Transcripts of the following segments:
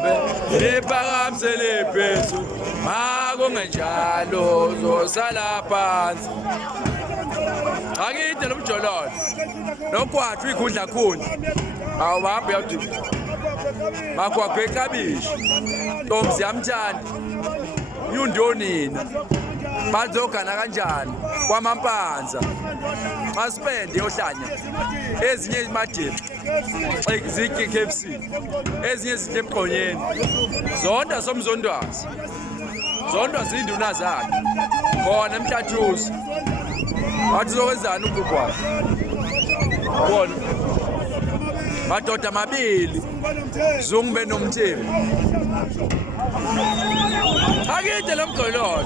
lihambe liphakamisele phezulu makungenjalo uzosala phansi akide lo mjololo nokwathu ikhundla khundla awuhambe uyawuthi makwakhe kabishi Ntombi yamthanda yundonina bazogana kanjani kwamampanza masipende yohlanya ezinye imadebe ziki KFC ezinye izinto emqonyeni zonda somzondwazi zondwazi induna zakhe khona emhlathuzi wathi zokwenzani ukugwala bona madoda amabili zungube nomthembu akide lo mgololo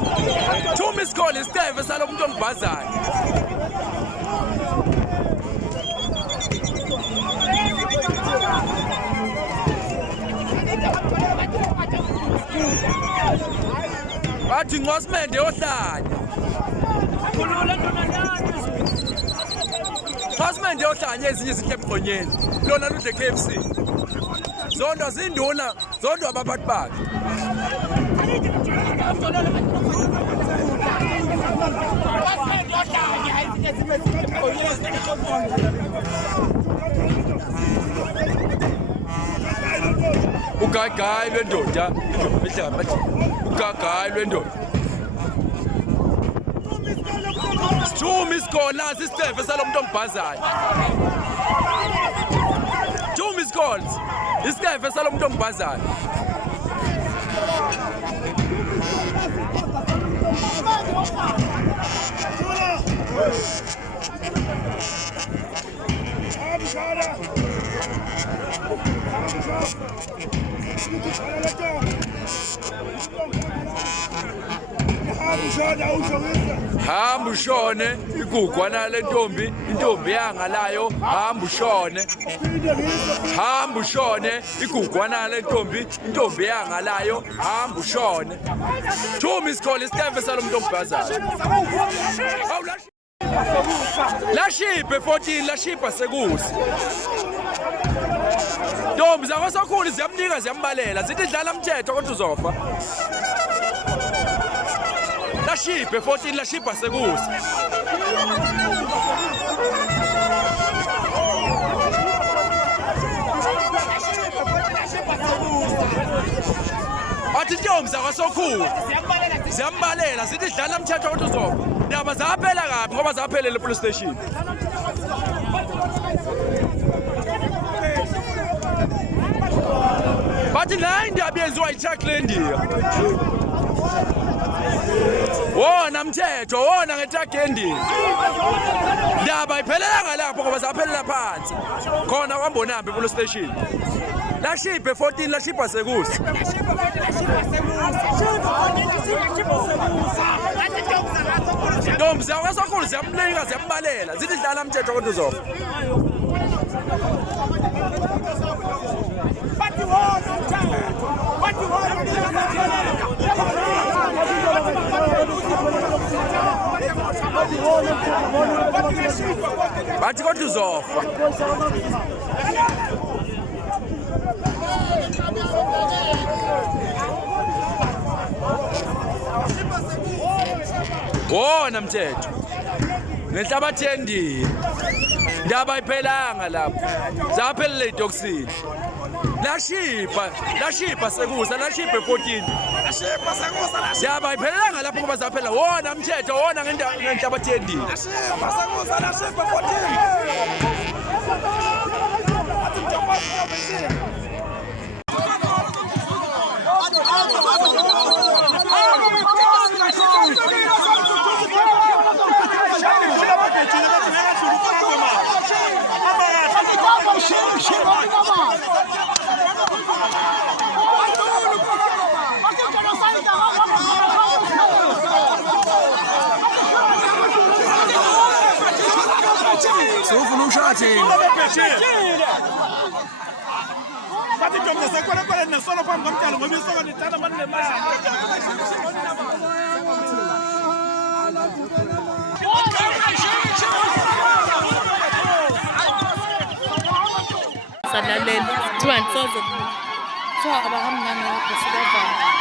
2 miss call isiteve salomuntu ongibhazayo bathi ngwasimende yohlanya ngwasimende yohlanya ezinye izinto emqonyeni lona ludle KFC zondo zinduna zondo abaphathi bakhe ugagayi lwendoda ugagayi lwendoda Sithumi isikona sisitefe salomuntu ongibhazayo 2 miss calls isitefe salomuntu ongibhazayo hamba ushone igugwana lentombi intombi yangalayo hamba ushone igugwana lentombi intombi yangalayo hamba ushone 2 miss call isitefe salomuntu ongibhazayo lashipe 14 lashipa sekusi Ntombi zakwasokhulu ziyamnika ziyambalela zithi dlala umthetho kodwa uzofa lashipe 14 lashipa sekusi athi ntombi zakwasokhulu ziyambalela zithi dlala umthetho kodwa uzofa ndaba zaphela kabi ngoba zaphelele police station bathi nayi indaba yenziwa yi-truck lendiya wona mthetho wona ngetruck yendiya ndaba iphelelanga lapho ngoba zaphelela phansi khona kwambonambi police station lashipe 14 lashipa sekusi Ntombi zakwasokhulu ziyamnika ziyambalela zithi dlala umthetho kodwa uzofa bathi kodwa uzofa wona mthetho nenhlabathi yendiya ndaba ayiphelanga lapho zaphelele itoxini lashipa sekusa lashipe 14 lashipa sekusa ndaba ayiphelanga lapho ngoba zaphela wona mthetho wona ngenhlabathi yendiya lashipa sekusa lashipe 14 Sufuna ushati bathi ntombi zakwala nesolo phambi komdalo ngoba isoko lithatha abantu nemali Salalela 2,000 kuthiwa abahamnyama lapho sibavama.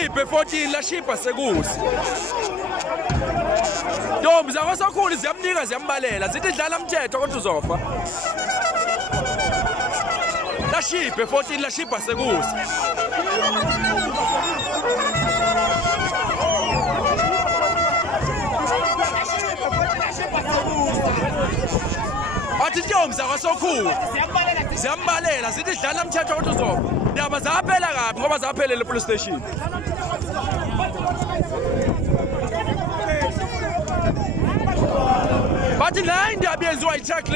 Lashiphe 14 lashipha sekusi. Ntombi zakwaSokhulu ziyamnika ziyambalela zithi dlala umthetho kodwa uzofa. Lashiphe 14 lashipha sekusi. Athi intombi zakwaSokhulu ziyambalela zithi dlala umthetho kodwa uzofa. Ndaba zaphela kabi ngoba zaphelele police station. Bathi la indaba yenziwa yi-tackling